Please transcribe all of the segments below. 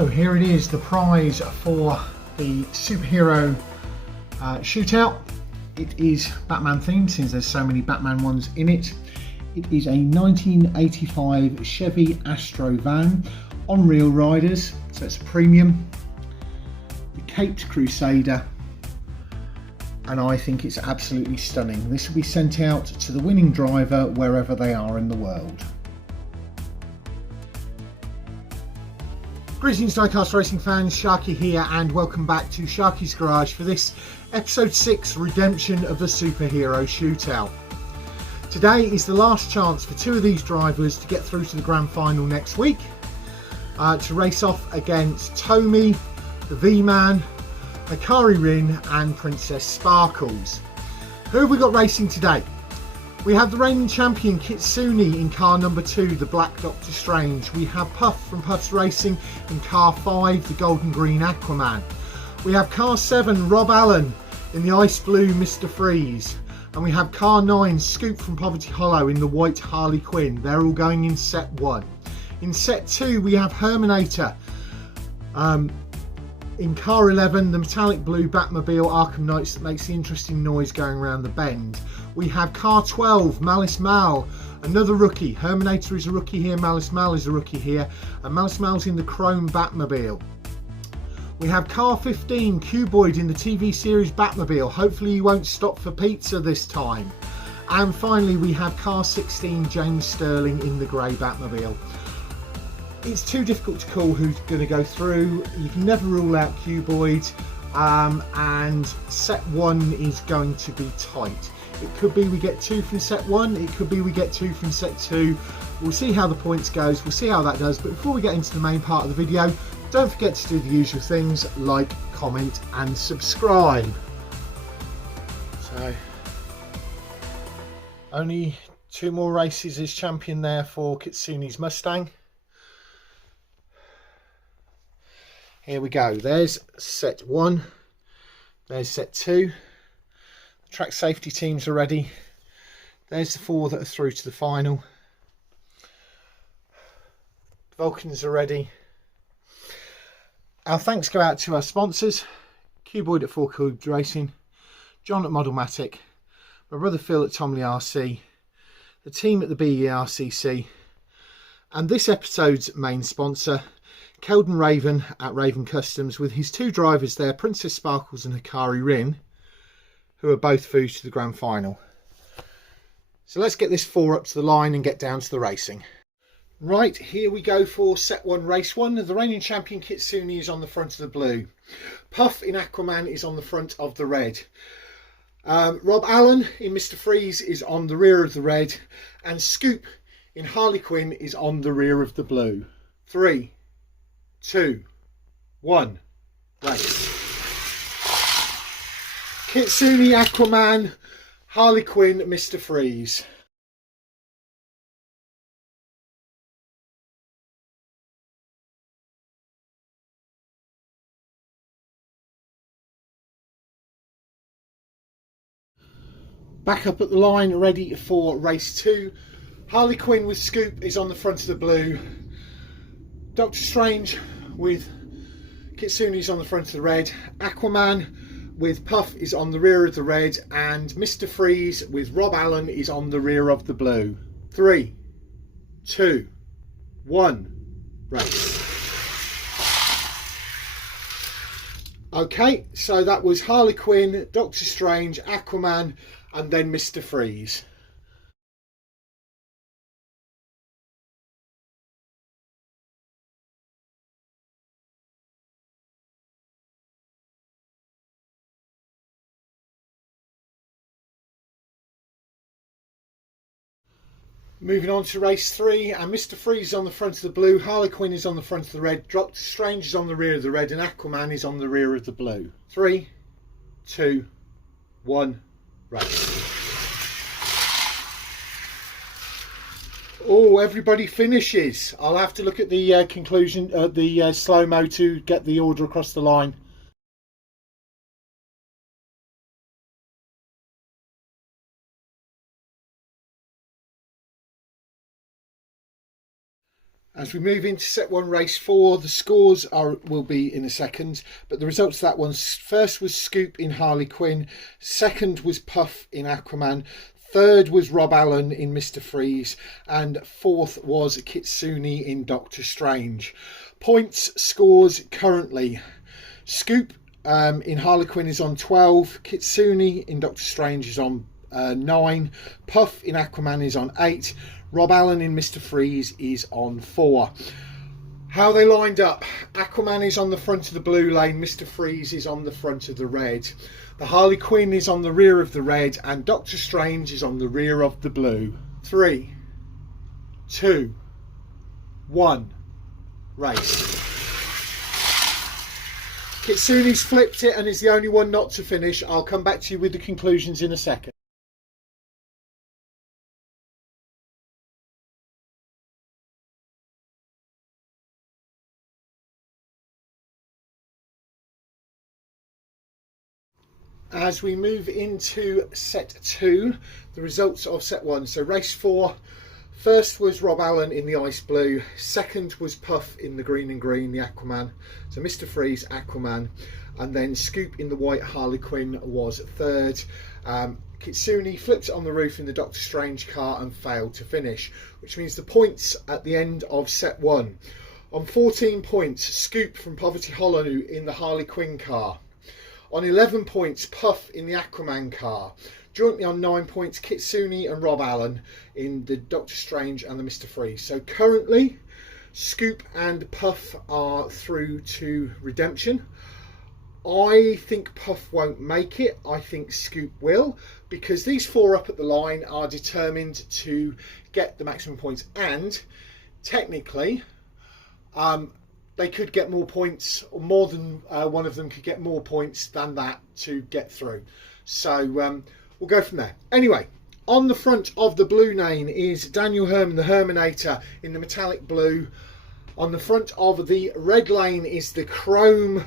So here it is, the prize for the SuperHero Shootout. It is Batman themed since there's so many Batman ones in it. It is a 1985 Chevy Astro van on Real Riders, so it's a premium. The Caped Crusader, and I think it's absolutely stunning. This will be sent out to the winning driver wherever they are in the world. Greetings Diecast Racing fans, Sharky here and welcome back to Sharky's Garage for this episode 6 redemption of the SuperHero Shootout. Today is the last chance for two of these drivers to get through to the grand final next week to race off against Tommy, the V-Man, Akari Rin and Princess Sparkles. Who have we got racing today? We have the reigning champion Kitsune in car number 2, the Black Doctor Strange. We have Puff from Puff's Racing in car 5, the Golden Green Aquaman. We have car 7, Rob Allen in the Ice Blue Mr. Freeze. And we have car 9, Scoupe from Poverty Hollow in the White Harley Quinn. They're all going in set 1. In set 2 we have Herrmannator. In car 11, the metallic blue Batmobile Arkham Knights that makes the interesting noise going around the bend. We have car 12, Malice Mal, another rookie. Herrmannator is a rookie here, Malice Mal is a rookie here, and Malice Mal's in the chrome Batmobile. We have car 15, Cuboid in the TV series Batmobile. Hopefully you won't stop for pizza this time. And finally we have car 16, James Stirling in the grey Batmobile. It's too difficult to call who's going to go through. You can never rule out Cuboid, and set 1 is going to be tight. It could be we get 2 from set 1, it could be we get 2 from set 2. We'll see how the points goes, we'll see how that does, but before we get into the main part of the video, don't forget to do the usual things like comment and subscribe. So, only 2 more races as champion there for Kitsune's Mustang. Here we go, there's set 1, there's set 2, the track safety teams are ready, there's the 4 that are through to the final, the Vulcans are ready. Our thanks go out to our sponsors, Cuboid at 4 Cubed Racing, John at Modelmatic, my brother Phil at Tomley RC, the team at the BERCC, and this episode's main sponsor, Keldon Raven at Raven Customs, with his 2 drivers there, Princess Sparkles and Akari Rin, who are both through to the grand final. So let's get this 4 up to the line and get down to the racing. Right, here we go for set 1, race 1. The reigning champion Kitsune is on the front of the blue. Puff in Aquaman is on the front of the red. Rob Allen in Mr. Freeze is on the rear of the red. And Scoupe in Harley Quinn is on the rear of the blue. 3, 2, 1, race. Kitsune, Aquaman, Harley Quinn, Mr. Freeze. Back up at the line, ready for race 2. Harley Quinn with Scoupe is on the front of the blue. Doctor Strange with Kitsune is on the front of the red. Aquaman with Puff is on the rear of the red. And Mr. Freeze with Rob Allen is on the rear of the blue. 3, 2, 1, race. Okay, so that was Harley Quinn, Doctor Strange, Aquaman, and then Mr. Freeze. Moving on to race 3, and Mr. Freeze is on the front of the blue, Harley Quinn is on the front of the red, Doctor Strange is on the rear of the red, and Aquaman is on the rear of the blue. 3, 2, 1, race. Oh, everybody finishes. I'll have to look at the conclusion, the slow-mo to get the order across the line. As we move into set 1, race 4, the scores will be in a second, but the results of that one: first was Scoupe in Harley Quinn, second was Puff in Aquaman, third was Rob Allen in Mr. Freeze, and fourth was Kitsune in Doctor Strange. Points scores currently: Scoupe in Harley Quinn is on 12, Kitsune in Doctor Strange is on 9, Puff in Aquaman is on 8, Rob Allen in Mr. Freeze is on 4. How they lined up: Aquaman is on the front of the blue lane, Mr. Freeze is on the front of the red, the Harley Quinn is on the rear of the red, and Doctor Strange is on the rear of the blue. 3, 2, 1, race. Kitsune's flipped it and is the only one not to finish. I'll come back to you with the conclusions in a second. As we move into set 2, the results of set 1. So race 4, first was Rob Allen in the ice blue, second was Puff in the green and green, the Aquaman, so Mr. Freeze, Aquaman, and then Scoupe in the white Harley Quinn was third. Kitsune flipped on the roof in the Doctor Strange car and failed to finish, which means the points at the end of set 1. On 14 points, Scoupe from Poverty Hollow in the Harley Quinn car. On 11 points, Puff in the Aquaman car. Jointly on 9 points, Kitsune and Rob Allen in the Doctor Strange and the Mr. Freeze. So currently, Scoupe and Puff are through to redemption. I think Puff won't make it. I think Scoupe will, because these 4 up at the line are determined to get the maximum points, and technically they could get more points, or more than one of them could get more points than that to get through. So we'll go from there. Anyway, on the front of the blue lane is Daniel Herrmann, the Herrmannator, in the metallic blue. On the front of the red lane is the chrome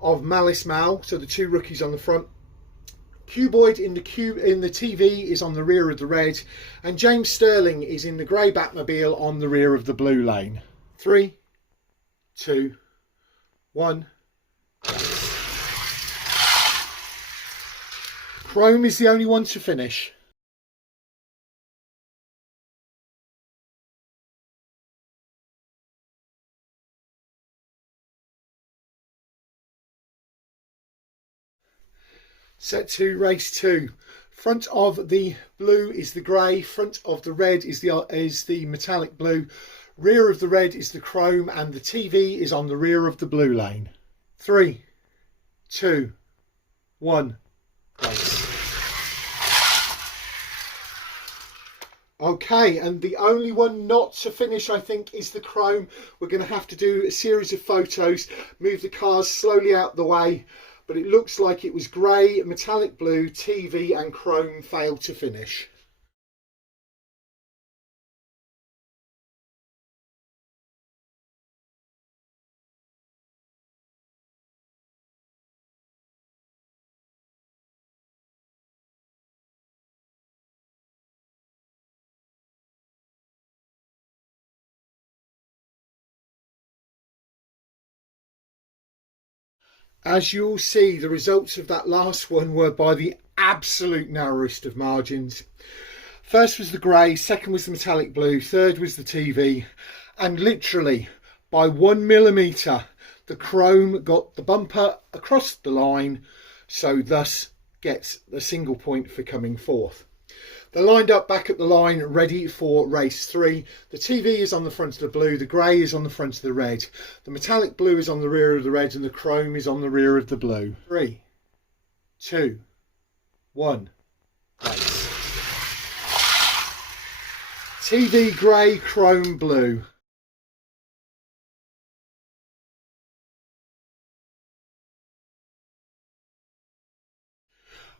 of Malice Mal, so the 2 rookies on the front. Cuboid in the TV is on the rear of the red, and James Stirling is in the grey Batmobile on the rear of the blue lane. 3, 2, 1. Chrome is the only one to finish. Set 2, race 2. Front of the blue is the grey, front of the red is the metallic blue, rear of the red is the chrome, and the TV is on the rear of the blue lane. 3, 2, 1, race. Okay, and the only one not to finish, I think, is the chrome. We're going to have to do a series of photos, move the cars slowly out the way, but it looks like it was grey, metallic blue, TV and chrome failed to finish. As you'll see, the results of that last one were by the absolute narrowest of margins. First was the grey, second was the metallic blue, third was the TV, and literally by 1 millimetre the chrome got the bumper across the line, so thus gets the single point for coming fourth. They're lined up back at the line, ready for race 3. The TV is on the front of the blue, the grey is on the front of the red, the metallic blue is on the rear of the red, and the chrome is on the rear of the blue. 3, 2, 1, race. TV grey, chrome blue.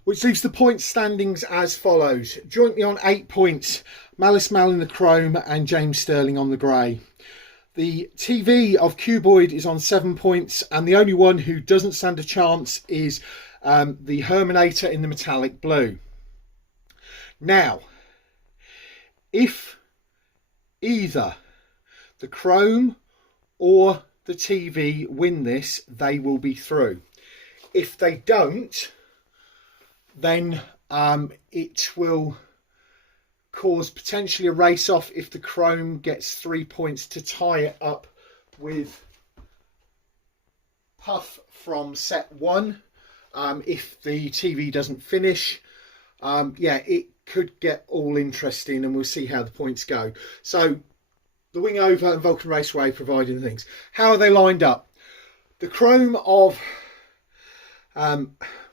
Which leaves the point standings as follows. Jointly on 8 points, Malice Mal in the chrome and James Stirling on the grey. The TV of Cuboid is on 7 points, and the only one who doesn't stand a chance is the Herrmannator in the metallic blue. Now, if either the Chrome or the TV win this, they will be through. If they don't, then it will cause potentially a race off if the Chrome gets 3 points to tie it up with Puff from set 1. If the TV doesn't finish, yeah, it could get all interesting, and we'll see how the points go. So the Wing Over and Vulcan Raceway providing the things. How are they lined up? The Chrome of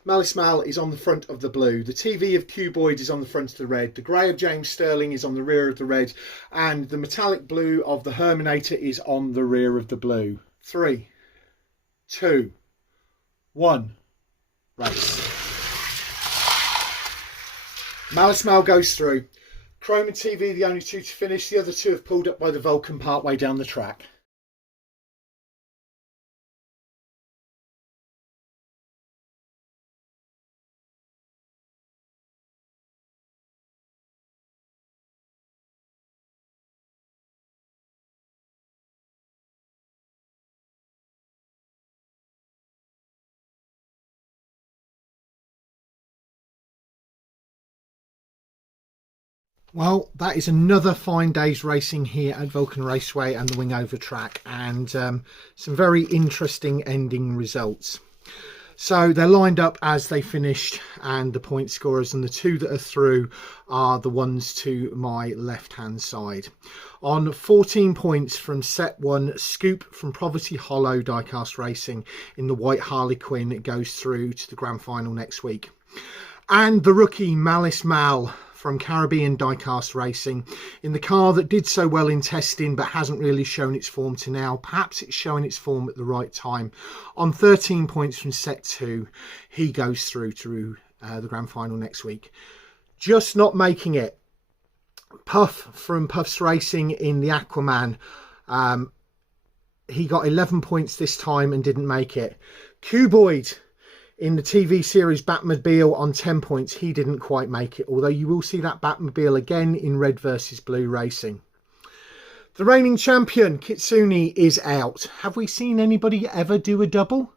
Malice Mal is on the front of the blue. The TV of Cuboid is on the front of the red. The grey of James Stirling is on the rear of the red. And the metallic blue of the Herrmannator is on the rear of the blue. 3, 2, 1, race. Malice Mal goes through. Chrome and TV, the only two to finish. The other two have pulled up by the Vulcan partway down the track. Well, that is another fine day's racing here at Vulcan Raceway and the Wing Over track, and some very interesting ending results. So they're lined up as they finished, and the point scorers, and the two that are through are the ones to my left hand side. On 14 points from set 1, Scoupe from Poverty Hollow Diecast Racing in the white Harlequin goes through to the grand final next week. And the rookie Malice Mal from Caribbean Diecast Racing in the car that did so well in testing but hasn't really shown its form to now. Perhaps it's showing its form at the right time. On 13 points from set 2, he goes through to the grand final next week. Just not making it. Puff from Puff's Racing in the Aquaman. He got 11 points this time and didn't make it. Cuboid in the TV series Batmobile on 10 points, he didn't quite make it, although you will see that Batmobile again in red versus blue racing. The reigning champion, Kitsune, is out. Have we seen anybody ever do a double?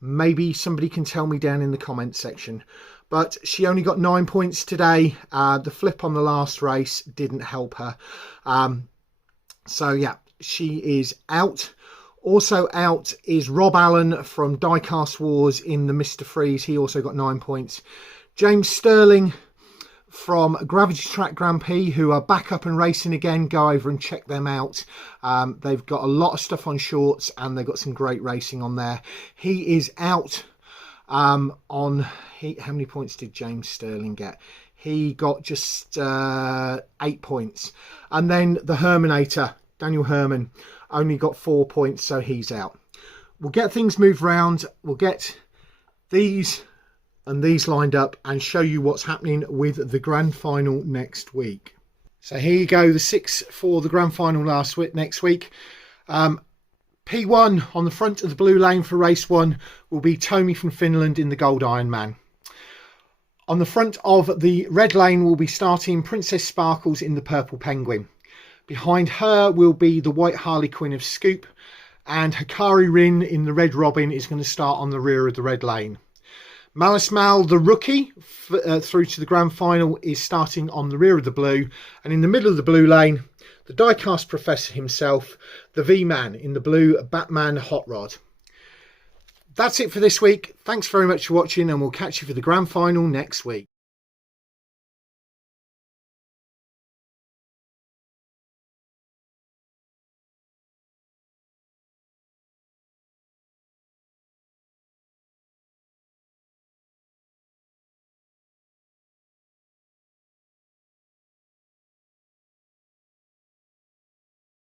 Maybe somebody can tell me down in the comments section. But she only got 9 points today. The flip on the last race didn't help her. So yeah, she is out. Also out is Rob Allen from Diecast Wars in the Mr. Freeze. He also got 9 points. James Stirling from Gravity Track Grand Prix, who are back up and racing again. Go over and check them out. They've got a lot of stuff on shorts, and they've got some great racing on there. He is out how many points did James Stirling get? He got just 8 points. And then the Herrmannator, Daniel Herrmann, only got 4 points, so he's out. We'll get things moved around. We'll get these and these lined up and show you what's happening with the grand final next week. So here you go, the 6 for the grand final next week. P1 on the front of the blue lane for race 1 will be Tommy from Finland in the Gold Ironman. On the front of the red lane will be starting Princess Sparkles in the Purple Penguin. Behind her will be the white Harlequin of Scoupe, and Hikari Rin in the red Robin is going to start on the rear of the red lane. Malice Mal, the rookie, through to the grand final, is starting on the rear of the blue, and in the middle of the blue lane, the Diecast Professor himself, the V-Man in the blue Batman Hot Rod. That's it for this week. Thanks very much for watching, and we'll catch you for the grand final next week.